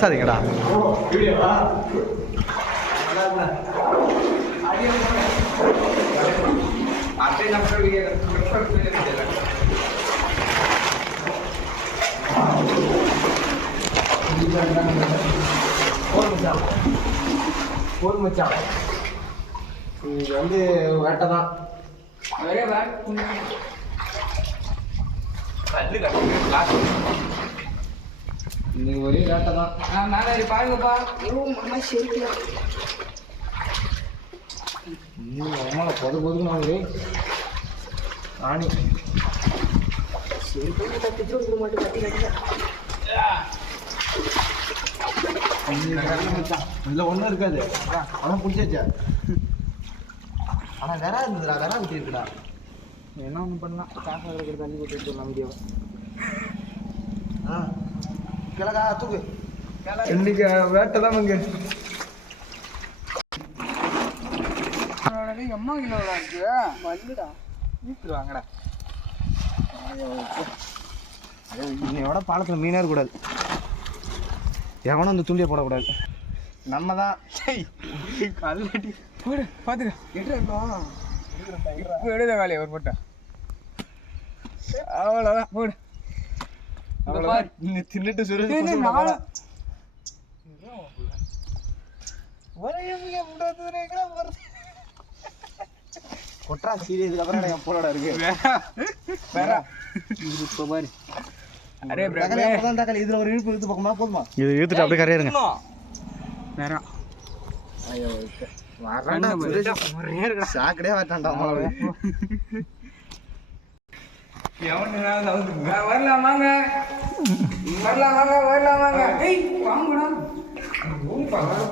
சரிங்கடா போர் மச்சான் இது வந்து வேட்டை தான் ஒரே இன்னைக்கு ஒரே வேட்டை தான் மேலே பாருங்கப்பா அம்மா பொதுக்கு நான் ஒரே ஆணி இதில் ஒன்றும் இருக்காது ஆனால் பிடிச்சாச்சா ஆனால் வேற இருந்ததுடா வேற ஊற்றி இருக்குடா என்ன ஒன்று பண்ணலாம் காசு இருக்கிற தண்ணி கொட்டி வச்சிடலாம் வீடியோ கிழக்கா தூக்கு இன்னைக்கு வேட்டை தான் இங்கே அம்மா கிலோ இருக்கு வந்துடா வீட்டுருவாங்கடா இன்னையோட பாலத்தில் மீனே இருக்கக்கூடாது எவனும் அந்த துண்டியை போடக்கூடாது நம்ம தான் கல்லடி போடு பார்த்துக்க இப்போ எடுத வேலையை ஒரு போட்டா அவ்வளோதான் போடு அவ்வளோதான் இன்னும் தின்னுட்டு சுருள் கொட்டா சீரியஸுக்கு அப்புறம் என் போலோட இருக்கு வேற இப்போ பாரு அரே பிரதர் தக்காளி இதுல ஒரு இழுப்பு இழுத்து பக்கமா போதுமா இது இழுத்துட்டு அப்படியே கரையாருங்க வேற ஐயோ வரடா ஒரே இருக்கடா சாக்கடே வரட்டான்டா எவனாவது வரலாம் வாங்க ஏய் வாங்கடா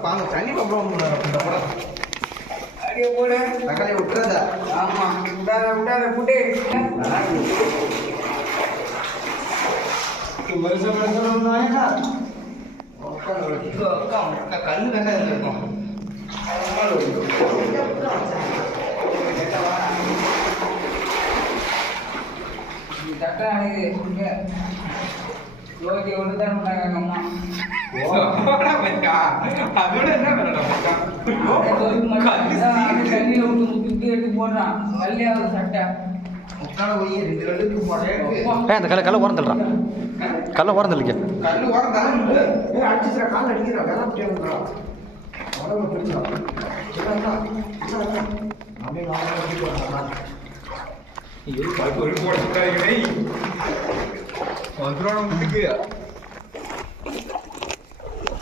பாங்க தண்ணி பம்பளம் போட அடியே போடு தக்காளி விட்டுறதா ஆமா விடாத புட்டே கல்லு வெங்காயம் இருக்கும் ஓகே ஒன்று தான் பண்ணாங்க அம்மா தண்ணியில் விட்டு முக்கிட்டு எடுத்து போடுறான் கல்யாவது சட்டை அந்த கல்லை ஓரம் தள்ளுறான் கல்லை ஓரம் தள்ளிக்க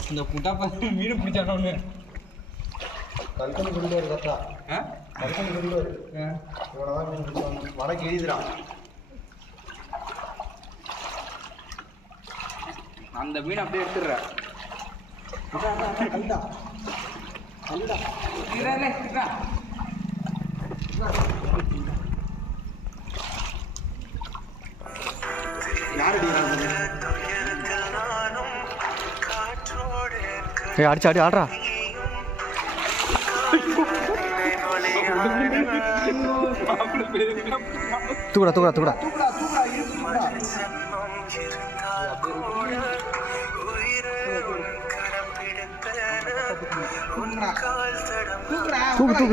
இந்த புட்டாப்பா மீன் பிடிச்சானு கல்கனி கொண்டு ஒரு கத்தா கல்கனி கொண்டு ஒரு இவ்வளோதான் மீன் பிடிச்சான் வடக்கு எழுதுறான் அந்த மீன் அப்படியே எடுத்துடுறேன் கல்டா கல்டா ஏய் அடிச்சு அடி ஆடுறா தூக்குடா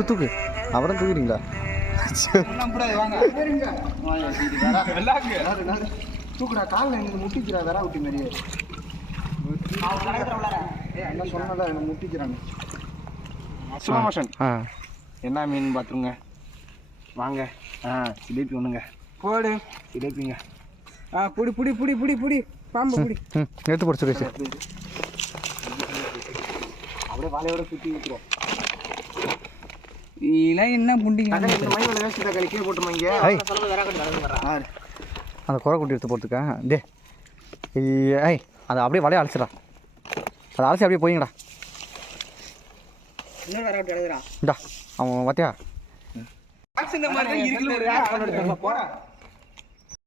தூக்கு அவரை தூக்குறீங்களா தூக்குடா காலில் எனக்கு முட்டிக்கிறா வேற விட்டு மாதிரியே என்ன சொன்னல எனக்கு முட்டிக்கிறாங்க என்ன மீன் பார்த்துருங்க வாங்க சிலேபி ஒன்றுங்க போடு சிலேபிங்க புடி புடி புடி புடி புடி பாம்பு புடி எடுத்து போட சுரேஷ் அப்படியே வாழையோட சுற்றி ஊற்றுறோம் இதெல்லாம் என்ன புண்டிங்க இந்த மயில வேஸ்ட் தக்காளி கீழே போட்டுமா இங்கே அந்த குறை குட்டி எடுத்து போட்டுருக்கா டே ஐய் அதை அப்படியே வலையை அழைச்சிடா அதை அழைச்சி அப்படியே போயிங்கடா இன்னும் வேற விட்டு எழுதுறான் இந்தா அவன் பார்த்தியா காசு இந்த மாதிரி தான் இருக்குது போறேன்